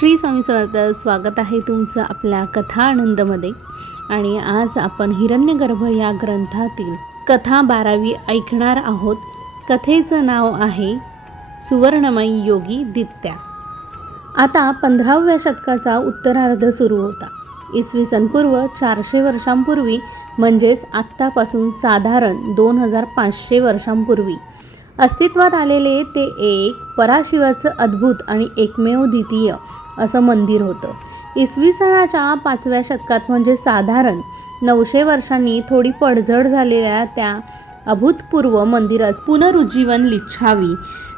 श्री स्वामी समर्थ स्वागत आहे तुमचं आपल्या कथा आनंदमध्ये. आणि आज आपण हिरण्यगर्भ या ग्रंथातील कथा बारावी ऐकणार आहोत. कथेचं नाव आहे सुवर्णमयी योगी दित्या. आता पंधराव्या शतकाचा उत्तरार्ध सुरू होता. इसवी सन पूर्व चारशे वर्षांपूर्वी म्हणजेच आत्तापासून साधारण दोन हजार पाचशे वर्षांपूर्वी अस्तित्वात आलेले ते एक पराशिवाचं अद्भुत आणि एकमेव द्वितीय असं मंदिर होतं. इसवी सणाच्या पाचव्या शतकात म्हणजे साधारण नऊशे वर्षांनी थोडी पडझड झालेल्या त्या अभूतपूर्व मंदिरात पुनरुज्जीवन लिच्छावी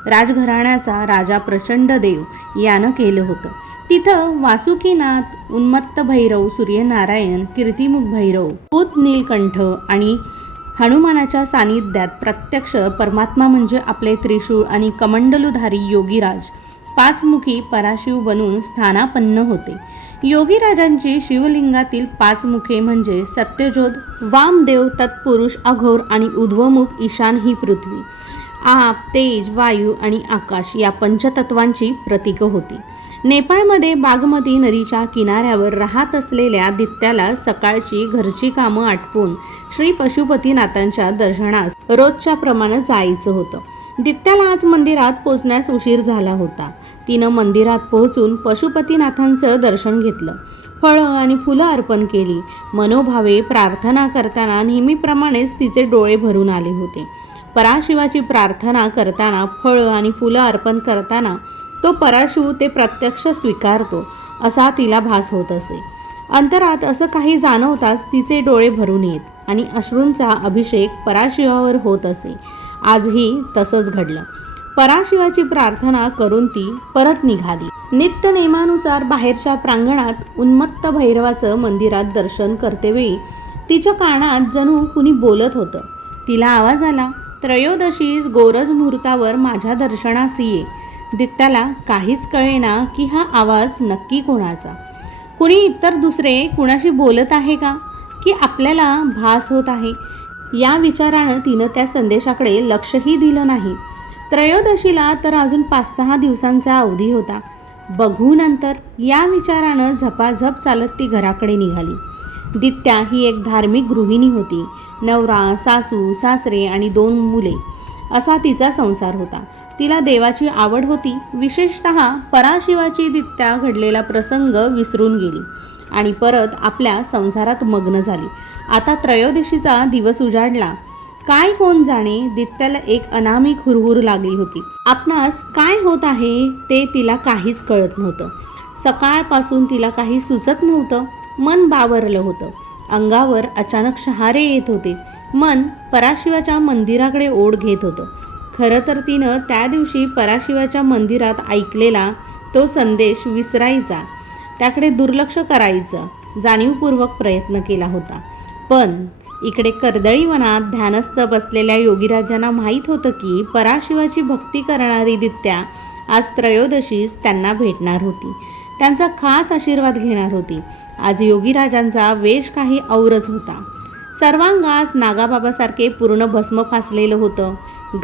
राजघराण्याचा राजा प्रचंड देव यानं केलं होतं. तिथं वासुकीनाथ उन्मत्त भैरव सूर्यनारायण कीर्तिमुख भैरव भूत नीलकंठ आणि हनुमानाच्या सानिध्यात प्रत्यक्ष परमात्मा म्हणजे आपले त्रिशूळ आणि कमंडलुधारी योगीराज पाचमुखी पराशिव बनून स्थानापन्न होते. योगीराजांची शिवलिंगातील पाच मुखे म्हणजे सत्यजोत वामदेव तत्पुरुष अघोर आणि उध्वमुख ईशान ही पृथ्वी. आप तेज वायू आणि आकाश या पंचतत्वांची प्रतीकं होती. नेपाळमध्ये बागमती नदीच्या किनाऱ्यावर राहत असलेल्या दित्याला सकाळची घरची कामं आटपून श्री पशुपतीनाथांच्या दर्शनास रोजच्या प्रमाणे जायचं होतं. दित्याला आज मंदिरात पोचण्यास उशीर झाला होता. तिनं मंदिरात पोहोचून पशुपतीनाथांचं दर्शन घेतलं. फळं आणि फुलं अर्पण केली. मनोभावे प्रार्थना करताना नेहमीप्रमाणेच तिचे डोळे भरून आले होते. पराशिवाची प्रार्थना करताना फळं आणि फुलं अर्पण करताना तो पराशिव ते प्रत्यक्ष स्वीकारतो असा तिला भास होत असे. अंतरात असं काही जाणवताच तिचे डोळे भरून येत आणि अश्रूंचा अभिषेक पराशिवावर होत असे. आजही तसंच घडलं. पराशिवाची प्रार्थना करून ती परत निघाली. नित्य नेमानुसार बाहेरच्या प्रांगणात उन्मत्त भैरवाचं मंदिरात दर्शन करतेवेळी तिच्या कानात जणू कुणी बोलत होतं. तिला आवाज आला त्रयोदशीस गोरज मुहूर्तावर माझ्या दर्शनास ये. दित्याला काहीच कळेना की हा आवाज नक्की कोणाचा. कुणी इतर दुसरे कुणाशी बोलत आहे का? की आपल्याला भास होत आहे? या विचारानं तिनं त्या संदेशाकडे लक्षही दिलं नाही. त्रयोदशीला तर अजून पाच सहा दिवसांचा अवधी होता. बघू नंतर या विचारानं झपाझप चालत ती घराकडे निघाली. दित्या ही एक धार्मिक गृहिणी होती. नवरा सासू सासरे आणि दोन मुले असा तिचा संसार होता. तिला देवाची आवड होती. विशेषत पराशिवाची दित्या घडलेला प्रसंग विसरून गेली आणि परत आपल्या संसारात मग्न झाली. आता त्रयोदशीचा दिवस उजाडला. काय कोण जाणे? दित्याला एक अनामिक हुरहुर लागली होती. आपणास काय होत आहे ते तिला काहीच कळत नव्हतं. सकाळपासून तिला काही सुचत नव्हतं. मन बावरलं होतं. अंगावर अचानक शहारे येत होते. मन पराशिवाच्या मंदिराकडे ओढ घेत होतं. खरं तर तिनं त्या दिवशी पराशिवाच्या मंदिरात ऐकलेला तो संदेश विसरायचा. त्याकडे दुर्लक्ष करायचं. जाणीवपूर्वक प्रयत्न केला होता. पण इकडे कर्दळी वनात ध्यानस्थ बसलेल्या योगीराजांना माहीत होतं की पराशिवाची भक्ती करणारी दित्या आज त्रयोदशीस त्यांना भेटणार होती. त्यांचा खास आशीर्वाद घेणार होती. आज योगीराजांचा वेश काही औरच होता. सर्वांगास नागाबाबासारखे पूर्ण भस्म फासलेलं होतं.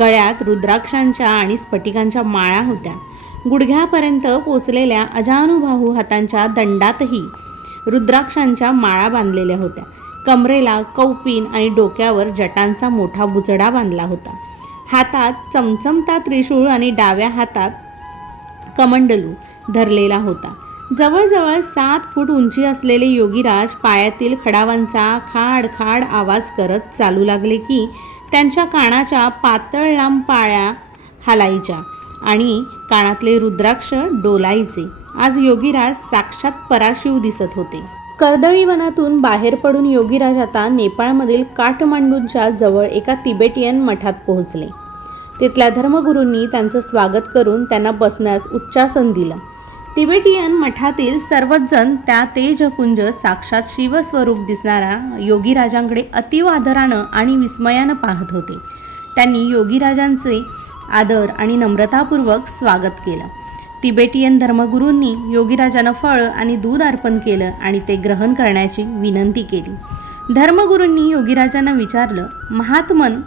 गळ्यात रुद्राक्षांच्या आणि स्फटिकांच्या माळा होत्या. गुडघ्यापर्यंत पोचलेल्या अजानुभाऊ हातांच्या दंडातही रुद्राक्षांच्या माळा बांधलेल्या होत्या. कमरेला कौपीन आणि डोक्यावर जटांचा मोठा बुचडा बांधला होता. हातात चमचमता त्रिशूळ आणि डाव्या हातात कमंडलू धरलेला होता. जवळजवळ सात फूट उंची असलेले योगीराज पायातील खडावांचा खाड खाड आवाज करत चालू लागले की त्यांच्या कानाच्या पातळ लांब पाळ्या हालायच्या आणि कानातले रुद्राक्ष डोलायचे. आज योगीराज साक्षात पराशिव दिसत होते. कर्दळी वनातून बाहेर पडून योगीराज आता नेपाळमधील काठमांडूंच्या जवळ एका तिबेटियन मठात पोहोचले. तिथल्या धर्मगुरूंनी त्यांचं स्वागत करून त्यांना बसण्यास उच्चासन दिलं. तिबेटियन मठातील सर्वच जण त्या तेजपुंज साक्षात शिवस्वरूप दिसणाऱ्या योगीराजांकडे अतीव आदरानं आणि विस्मयानं पाहत होते. त्यांनी योगीराजांचे आदर आणि नम्रतापूर्वक स्वागत केलं. तिबेटियन धर्मगुरूंनी योगीराजांना फळ आणि दूध अर्पण केलं आणि ते ग्रहण करण्याची विनंती केली. धर्मगुरूंनी योगीराजांना विचारलं महात्मन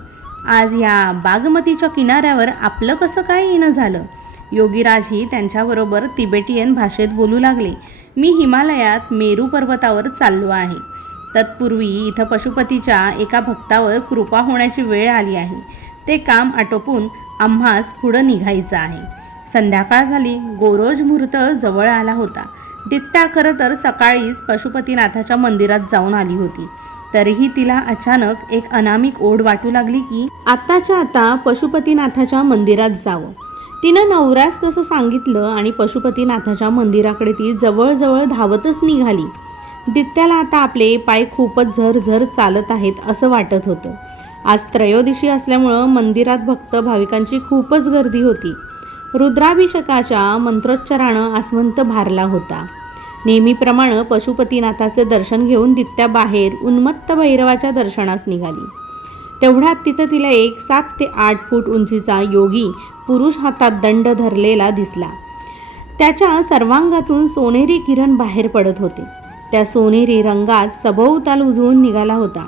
आज या बागमतीच्या किनाऱ्यावर आपलं कसं काय येणं झालं? योगीराजही त्यांच्याबरोबर तिबेटियन भाषेत बोलू लागले मी हिमालयात मेरू पर्वतावर चाललो आहे. तत्पूर्वी इथं पशुपतीच्या एका भक्तावर कृपा होण्याची वेळ आली आहे. ते काम आटोपून आम्हास पुढं निघायचं आहे. संध्याकाळ झाली गोरोज मुहूर्त जवळ आला होता. दित्या खरं तर सकाळीच पशुपतीनाथाच्या मंदिरात जाऊन आली होती. तरीही तिला अचानक एक अनामिक ओढ वाटू लागली की आत्ताच्या आता पशुपतीनाथाच्या मंदिरात जावं. तिनं नवऱ्यास तसं सांगितलं आणि पशुपतीनाथाच्या मंदिराकडे ती जवळजवळ धावतच निघाली. दित्याला आता आपले पाय खूपच झरझर चालत आहेत असं वाटत होतं. आज त्रयोदशी असल्यामुळं मंदिरात भक्त भाविकांची खूपच गर्दी होती. रुद्राभिषेकाच्या मंत्रोच्चारानं आसमंत भारला होता. नेहमीप्रमाणे पशुपतीनाथाचे दर्शन घेऊन दित्या बाहेर उन्मत्त भैरवाच्या दर्शनास निघाली. तेवढ्यात तिथं तिला एक सात ते आठ फूट उंचीचा योगी पुरुष हातात दंड धरलेला दिसला. त्याच्या सर्वांगातून सोनेरी किरण बाहेर पडत होते. त्या सोनेरी रंगात सभोवताल उजळून निघाला होता.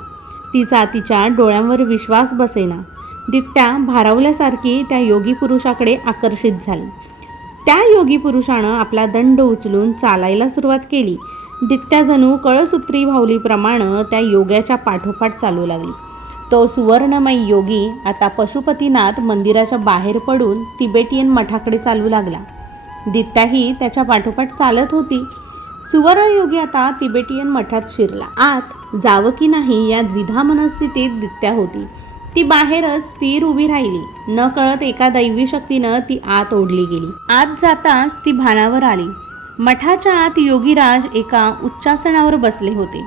तिचा तिच्या डोळ्यांवर विश्वास बसेना. दित्या भारावल्यासारखी त्या योगी पुरुषाकडे आकर्षित झाली. त्या योगी पुरुषानं आपला दंड उचलून चालायला सुरुवात केली. दित्या जणू कळसूत्री भावलीप्रमाणे त्या योग्याच्या पाठोपाठ चालू लागली. तो सुवर्णमय योगी आता पशुपतीनाथ मंदिराच्या बाहेर पडून तिबेटियन मठाकडे चालू लागला. दित्याही त्याच्या पाठोपाठ चालत होती. सुवर्ण योगी आता तिबेटियन मठात शिरला. आत जावं की नाही या द्विधा मनस्थितीत दित्या होती. ती बाहेरच स्थिर उभी राहिली. न कळत एका दैवी शक्तीनं ती आत ओढली गेली. आत जाताच ती भानावर आली. मठाच्या आत योगीराज एका उच्चासनावर बसले होते.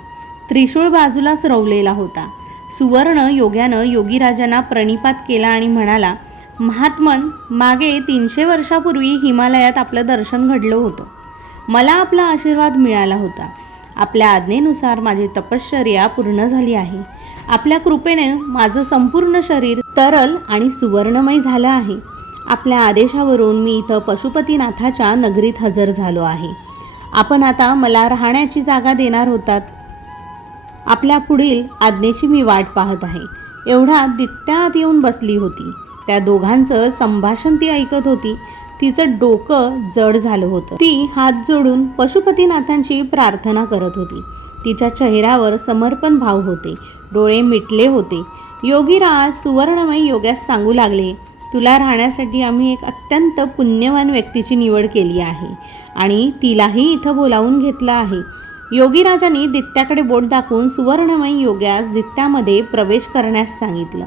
त्रिशूळ बाजूलाच रवलेला होता. सुवर्ण योग्यानं योगीराजांना प्रणिपात केला आणि म्हणाला महात्मन मागे तीनशे वर्षापूर्वी हिमालयात आपलं दर्शन घडलं होतं. मला आपला आशीर्वाद मिळाला होता. आपल्या आज्ञेनुसार माझी तपश्चर्या पूर्ण झाली आहे. आपल्या कृपेने माझं संपूर्ण शरीर तरल आणि सुवर्णमय झालं आहे. आपल्या आदेशावरून मी इथं पशुपतीनाथाच्या नगरीत हजर झालो आहे. आपण आता मला राहण्याची जागा देणार होतात. आपल्या पुढील आज्ञेची मी वाट पाहत आहे. एवढा दित्या आत येऊन बसली होती. त्या दोघांचं संभाषण ती ऐकत होती. तिचं डोकं जड झालं होतं. ती हात जोडून पशुपतीनाथांची प्रार्थना करत होती. तिच्या चेहऱ्यावर समर्पण भाव होते. डोळे मिटले होते. योगीराज सुवर्णमय योग्यास सांगू लागले तुला राहण्यासाठी आम्ही एक अत्यंत पुण्यवान व्यक्तीची निवड केली आहे आणि तिलाही इथं बोलावून घेतलं आहे. योगीराजांनी दित्याकडे बोट दाखवून सुवर्णमय योग्यास दित्यामध्ये प्रवेश करण्यास सांगितलं.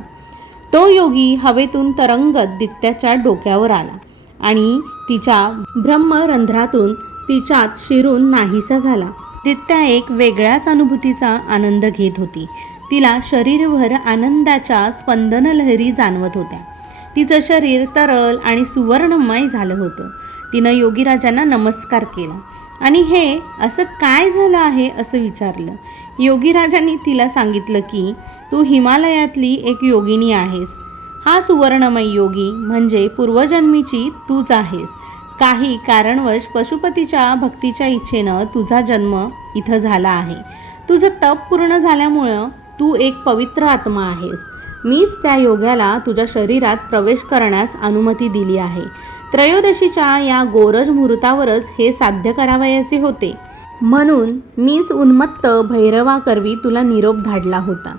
तो योगी हवेतून तरंगत दित्याच्या डोक्यावर आला आणि तिच्या ब्रह्मरंध्रातून तिच्यात शिरून नाहीसा झाला. दित्या एक वेगळ्याच अनुभूतीचा आनंद घेत होती. तिला शरीरभर आनंदाच्या स्पंदन लहरी जाणवत होत्या. तिचं शरीर तरल आणि सुवर्णमय झालं होतं. तिनं योगीराजांना नमस्कार केला. आणि हे असं काय झालं आहे असं विचारलं. योगीराजांनी तिला सांगितलं की तू हिमालयातली एक योगिनी आहेस. हा सुवर्णमय योगी म्हणजे पूर्वजन्मीची तूच आहेस. काही कारणवश पशुपतीच्या भक्तीच्या इच्छेनं तुझा जन्म इथं झाला आहे. तुझं तप पूर्ण झाल्यामुळं तू एक पवित्र आत्मा आहेस. मीच त्या योग्याला तुझ्या शरीरात प्रवेश करण्यास अनुमती दिली आहे. त्रयोदशीच्या या गोरज मुहूर्तावरच हे साध्य करावयाचे होते. म्हणून मीच उन्मत्त भैरवाकरवी तुला निरोप धाडला होता.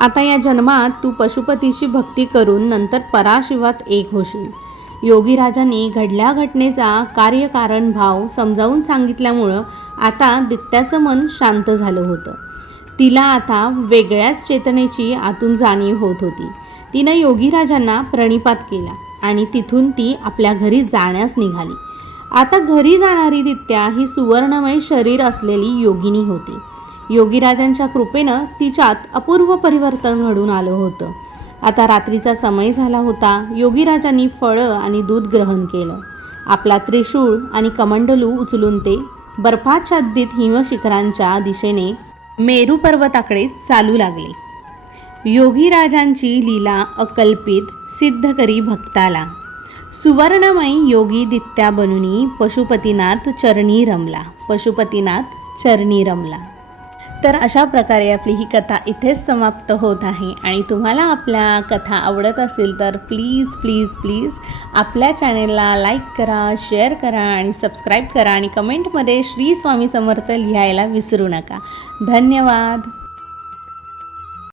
आता या जन्मात तू पशुपतीची भक्ती करून नंतर पराशिवात एक होशील. योगीराजांनी घडल्या घटनेचा कार्यकारण भाव समजावून सांगितल्यामुळं आता दित्याचं मन शांत झालं होतं. तिला आता वेगळ्याच चेतनेची आतून जाणीव होत होती. तिनं योगीराजांना प्रणिपात केला आणि तिथून ती आपल्या घरी जाण्यास निघाली. आता घरी जाणारी दित्या ही सुवर्णमय शरीर असलेली योगिनी होती. योगीराजांच्या कृपेनं तिच्यात अपूर्व परिवर्तन घडून आलं होतं. आता रात्रीचा समय झाला होता. योगीराजांनी फळं आणि दूध ग्रहण केलं. आपला त्रिशूळ आणि कमंडलू उचलून ते बर्फाच्छादित हिमशिखरांच्या दिशेने मेरू पर्वताकडे चालू लागले. योगीराजांची लीला अकल्पित सिद्ध करी भक्ताला. सुवर्णमयी योगी दित्या बनुनी पशुपतीनाथ चरणी रमला. पशुपतीनाथ चरणी रमला. तर अशा प्रकारे आपली ही कथा इथेच समाप्त होत आहे. आणि तुम्हाला आपल्या कथा आवडत असेल तर प्लीज प्लीज प्लीज आपल्या चॅनेलला लाईक करा शेअर करा आणि सबस्क्राईब करा आणि कमेंटमध्ये श्री स्वामी समर्थ लिहायला विसरू नका. धन्यवाद.